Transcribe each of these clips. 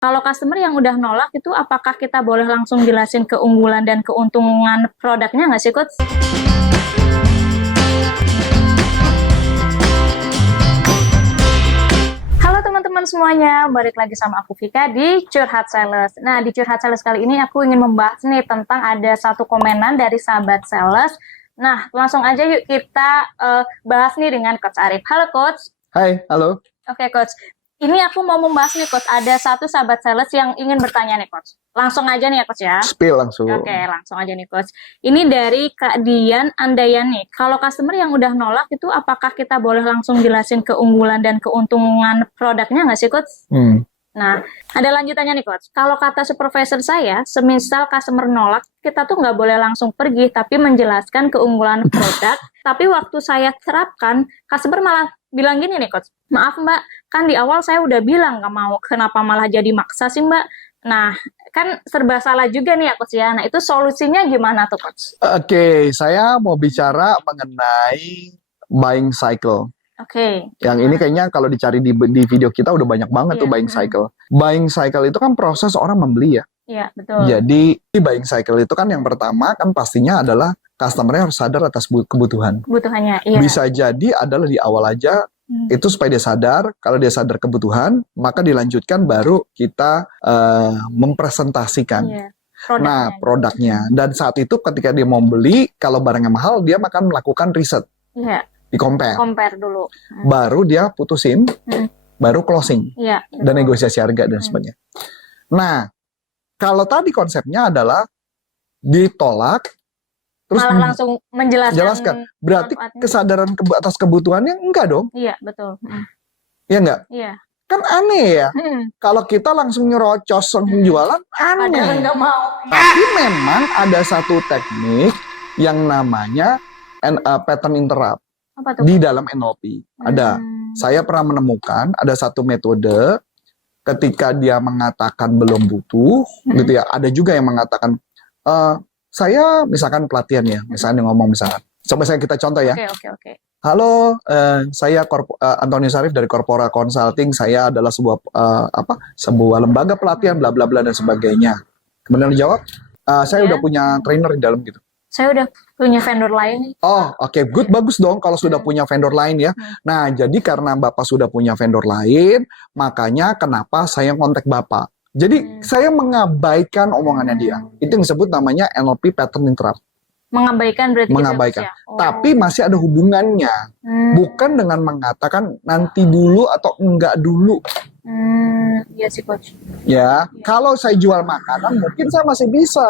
Kalau customer yang udah nolak itu apakah kita boleh langsung jelasin keunggulan dan keuntungan produknya nggak sih, Coach? Halo teman-teman semuanya, balik lagi sama aku Vika di Curhat Sales. Nah, di Curhat Sales kali ini aku ingin membahas nih tentang ada satu komenan dari sahabat sales. Nah, langsung aja yuk kita bahas nih dengan Coach Arif. Halo Coach. Hai, halo. Oke Coach. Ini aku mau membahas nih Coach, ada satu sahabat sales yang ingin bertanya nih Coach. Langsung aja nih ya Coach ya. Spill langsung. Oke, langsung aja nih Coach. Ini dari Kak Dian Andayani. Kalau customer yang udah nolak itu apakah kita boleh langsung jelasin keunggulan dan keuntungan produknya nggak sih Coach? Nah, ada lanjutannya nih Coach. Kalau kata supervisor saya, semisal customer nolak, kita tuh nggak boleh langsung pergi, tapi menjelaskan keunggulan produk. Tapi waktu saya terapkan, customer malah bilang gini nih Coach, maaf Mbak, kan di awal saya udah bilang nggak mau, kenapa malah jadi maksa sih Mbak? Nah, kan serba salah juga nih ya Coach ya. Nah, itu solusinya gimana tuh Coach? Oke, saya mau bicara mengenai buying cycle. Oke. Yang ini kayaknya kalau dicari di video kita udah banyak banget tuh buying cycle. Buying cycle itu kan proses orang membeli ya. Iya, betul. Jadi buying cycle itu kan yang pertama kan pastinya adalah customer-nya harus sadar atas kebutuhan. Kebutuhannya, iya. Bisa jadi adalah di awal aja itu supaya dia sadar. Kalau dia sadar kebutuhan, maka dilanjutkan baru kita mempresentasikan. Iya. Produknya. Dan saat itu ketika dia mau beli, kalau barangnya mahal, dia akan melakukan riset. Iya. Compare dulu. Baru dia putusin, baru closing. Iya. Dan negosiasi harga dan sebagainya. Nah, kalau tadi konsepnya adalah ditolak, terus malah langsung menjelaskan. Berarti kesadaran atas kebutuhannya enggak dong? Iya, betul. Iya enggak? Iya. Kan aneh ya. Kalau kita langsung nyerocos jualan, aneh. Padahal nggak mau. Tapi memang ada satu teknik yang namanya pattern interrupt. Apa tuh? Di dalam NLP. Ada. Saya pernah menemukan ada satu metode ketika dia mengatakan belum butuh, gitu ya. Ada juga yang mengatakan saya misalkan pelatihan ya, misalnya ngomong misalkan. Coba kita contoh ya. Oke. Halo, saya Antonius Arif dari Corpora Consulting. Saya adalah sebuah lembaga pelatihan bla bla bla dan sebagainya. Kemudian dijawab, saya udah punya trainer di dalam gitu. Saya udah punya vendor lain. Oh, oke, good, bagus dong kalau sudah punya vendor lain ya. Nah, jadi karena Bapak sudah punya vendor lain, makanya kenapa saya kontak Bapak. Jadi saya mengabaikan omongannya dia. Itu yang disebut namanya NLP pattern interrupt. Mengabaikan berarti. Mengabaikan. Tapi masih ada hubungannya. Bukan dengan mengatakan nanti dulu atau enggak dulu. Iya sih Coach. Ya, kalau saya jual makanan mungkin saya masih bisa.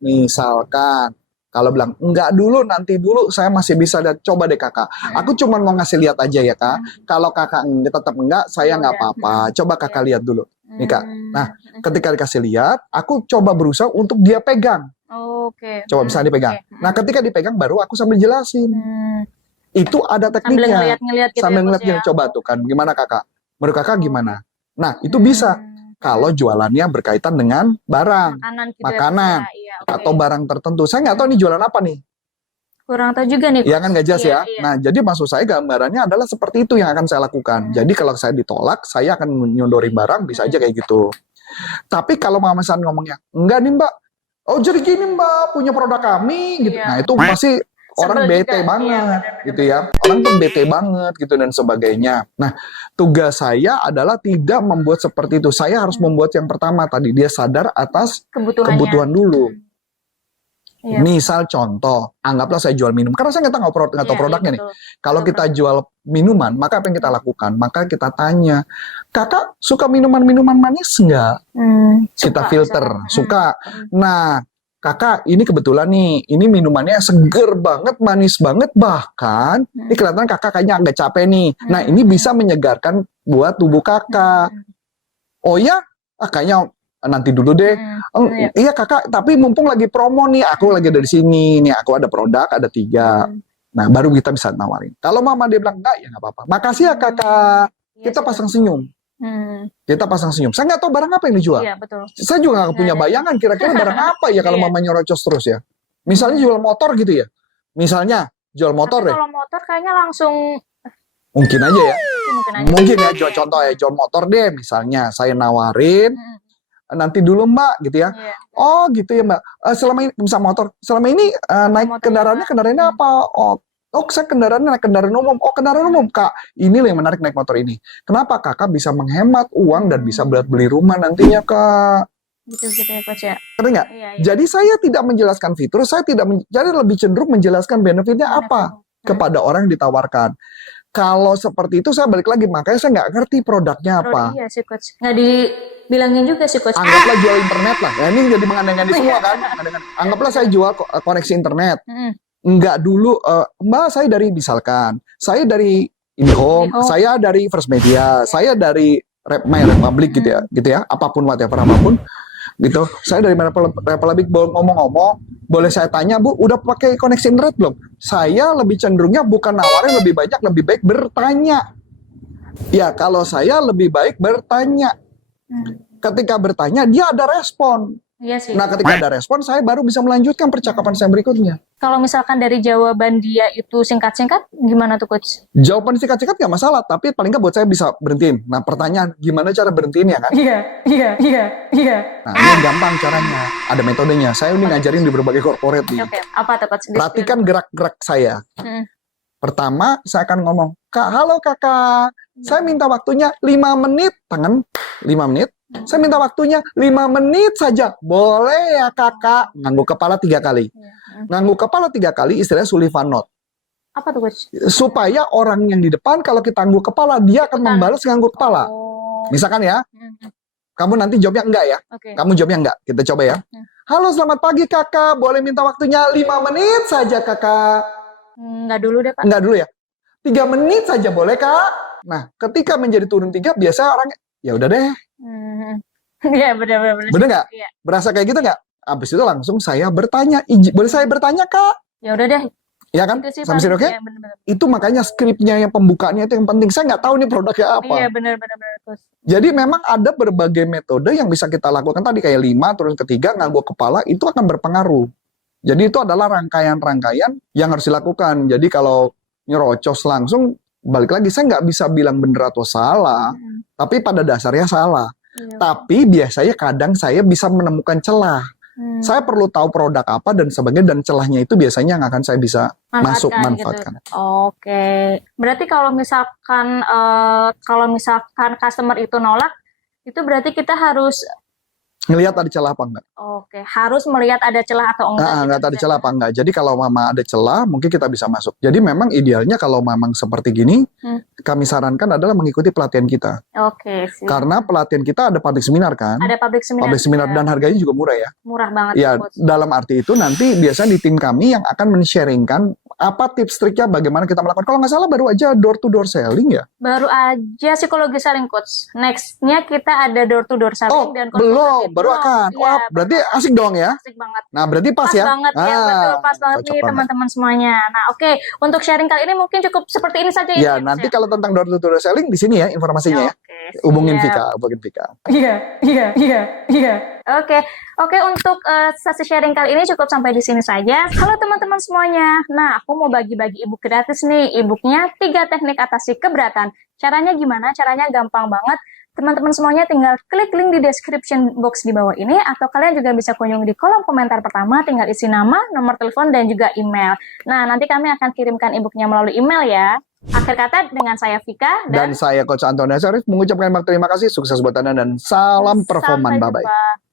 Misalkan kalau bilang enggak dulu, nanti dulu, saya masih bisa lihat. Coba deh kakak. Aku cuma mau ngasih lihat aja ya kak. Kalau kakak tetap enggak, saya nggak apa-apa. Coba kakak lihat dulu, nih kak. Nah, ketika dikasih lihat, aku coba berusaha untuk dia pegang. Oke. Coba bisa dipegang. Nah, ketika dipegang baru aku sambil jelasin. Itu ada tekniknya. Sambil ngeliat-ngeliat gitu, coba tuh kan. Gimana kakak? Menurut kakak gimana? Nah, itu bisa. Kalau jualannya berkaitan dengan barang, makanan atau barang tertentu. Saya nggak tahu nih jualan apa nih. Kurang tahu juga nih. Iya kan nggak jelas ya. Nah, jadi maksud saya gambarannya adalah seperti itu yang akan saya lakukan. Jadi kalau saya ditolak, saya akan nyondori barang, bisa aja kayak gitu. Tapi kalau Mama San ngomongnya, enggak nih Mbak, oh jadi gini Mbak, punya produk kami, gitu. Nah, itu pasti orang bete banget, gitu ya. Orang tuh bete banget, gitu, dan sebagainya. Nah, tugas saya adalah tidak membuat seperti itu. Saya harus membuat yang pertama tadi, dia sadar atas kebutuhan dulu. Misal contoh, anggaplah saya jual minum. Karena saya nggak tahu produknya nih. Kalau kita jual minuman, maka apa yang kita lakukan? Maka kita tanya, kakak suka minuman-minuman manis nggak? Kita filter, suka. Nah, kakak, ini kebetulan nih, ini minumannya seger banget, manis banget, bahkan ini kelihatan kakak kayaknya agak capek nih. Nah, ini bisa menyegarkan buat tubuh kakak. Oh ya? Kayaknya nanti dulu deh. Iya kakak, tapi mumpung lagi promo nih, aku lagi dari sini, nih aku ada produk, ada 3. Nah, baru kita bisa nawarin. Kalau mama dia bilang enggak, ya nggak apa-apa. Makasih ya kakak. Kita pasang senyum. Kita pasang senyum. Saya nggak tahu barang apa yang dijual. Iya, betul. Saya juga nggak punya bayangan kira-kira barang apa ya kalau mama nyerocos terus ya. Misalnya jual motor gitu ya. Misalnya jual motor deh. Kalau motor kayaknya langsung Mungkin aja ya. Mungkin aja. Mungkin ya, contoh ya, jual motor deh misalnya. Saya nawarin, nanti dulu Mbak gitu ya. Iya. Oh gitu ya Mbak. Selama ini bisa motor. Selama ini naik Motor kendaraannya apa? Oh saya kendaraannya naik kendaraan umum. Oh kendaraan umum Kak. Ini yang menarik naik motor ini. Kenapa Kakak bisa menghemat uang dan bisa beli rumah nantinya Kak? Gitu-gitu ya Coach ya. Ngerti nggak? Iya. Jadi saya tidak menjelaskan fitur, saya tidak jadi lebih cenderung menjelaskan benefitnya apa kepada orang yang ditawarkan. Kalau seperti itu saya balik lagi, makanya saya nggak ngerti produknya apa. Iya sih Coach. Nggak dibilangin juga sih Coach. Anggaplah jual internet lah. Ya, ini jadi mengandang-andang semua kan. Anggaplah saya jual koneksi internet. Enggak dulu, Mbak saya dari misalkan, saya dari IndiHome, saya dari First Media, saya dari My Republic gitu ya, apapun whatever apapun. Gitu, saya dari My Republic ngomong-ngomong, boleh saya tanya Bu, udah pakai koneksi internet belum? Saya lebih cenderungnya bukan nawarin lebih banyak, lebih baik bertanya. Ya kalau saya lebih baik bertanya. Ketika bertanya dia ada respon. Iya sih. Nah ketika ada respon saya baru bisa melanjutkan percakapan saya berikutnya. Kalau misalkan dari jawaban dia itu singkat-singkat, gimana tuh Coach? Jawaban singkat-singkat nggak masalah, tapi paling nggak buat saya bisa berhentiin. Nah pertanyaan, gimana cara berhentiin ya kan? Iya. Nah ini yang gampang caranya, ada metodenya. Saya ini ngajarin di berbagai corporate nih. Oke, apa tuh Coach? Perhatikan gerak-gerak saya. Pertama saya akan ngomong, Kak, halo kakak, saya minta waktunya 5 menit, tangan 5 menit. Saya minta waktunya 5 menit saja. Boleh ya kakak? Ngangguk kepala 3 kali. Ngangguk kepala 3 kali istilahnya Sullivan Note. Apa tuh Coach? Supaya orang yang di depan kalau kita ngangguk kepala, dia akan membalas ngangguk kepala. Misalkan ya, kamu nanti jawabnya enggak ya. Kamu jawabnya enggak. Kita coba ya. Halo selamat pagi kakak. Boleh minta waktunya 5 menit saja kakak. Enggak dulu deh Pak. Enggak dulu ya. 3 menit saja boleh kak. Nah ketika menjadi turun 3, biasa orang ya udah deh. Iya benar. Bener nggak? Iya. Berasa kayak gitu nggak? Abis itu langsung saya bertanya, boleh saya bertanya kak? Ya udah deh. Ya kan? Itu sih, Sampai sini oke? Ya, bener. Itu makanya skripnya yang pembukaannya itu yang penting. Saya nggak tahu nih produknya apa. Iya benar. Jadi memang ada berbagai metode yang bisa kita lakukan tadi kayak 5 turun ke 3 ngangguk kepala itu akan berpengaruh. Jadi itu adalah rangkaian-rangkaian yang harus dilakukan. Jadi kalau nyerocos langsung balik lagi saya nggak bisa bilang benar atau salah, tapi pada dasarnya salah. Iya. Tapi biasanya kadang saya bisa menemukan celah. Saya perlu tahu produk apa dan sebagainya, dan celahnya itu biasanya yang akan saya bisa manfaatkan. Gitu. Oke. Berarti kalau misalkan customer itu nolak, itu berarti kita harus ngelihat ada celah apa enggak. Oke, harus melihat ada celah atau enggak. Nggak ada celah apa enggak. Jadi kalau mama ada celah, mungkin kita bisa masuk. Jadi memang idealnya kalau memang seperti gini, kami sarankan adalah mengikuti pelatihan kita. Oke. Sih. Karena pelatihan kita ada public seminar kan. Ada public seminar. Public seminar dan harganya juga murah ya. Murah banget. Ya, dalam arti itu nanti biasanya di tim kami yang akan men-sharingkan apa tips triknya bagaimana kita melakukan. Kalau nggak salah baru aja door to door selling ya. Baru aja psikologi selling coach. Nextnya kita ada door to door selling dan belum, baru akan. Wah, berarti asik dong ya. Asik banget. Nah, berarti pas ya. Banget, ya, betul, pas banget nih teman-teman semuanya. Nah, oke, untuk sharing kali ini mungkin cukup seperti ini saja ya. Nanti kalau tentang door to door selling di sini ya informasinya ya. Hubungin Vika. Iya. Oke, untuk sesi sharing kali ini cukup sampai di sini saja. Halo teman-teman semuanya. Nah, aku mau bagi-bagi ebook gratis nih. Ebooknya 3 teknik atasi keberatan. Caranya gimana? Caranya gampang banget. Teman-teman semuanya tinggal klik link di description box di bawah ini, atau kalian juga bisa kunjungi di kolom komentar pertama, tinggal isi nama, nomor telepon, dan juga email. Nah, nanti kami akan kirimkan ebooknya melalui email ya. Akhir kata dengan saya Vika dan saya Coach Antonia Syarif mengucapkan terima kasih, sukses buat Anda, dan salam performan. Bye-bye.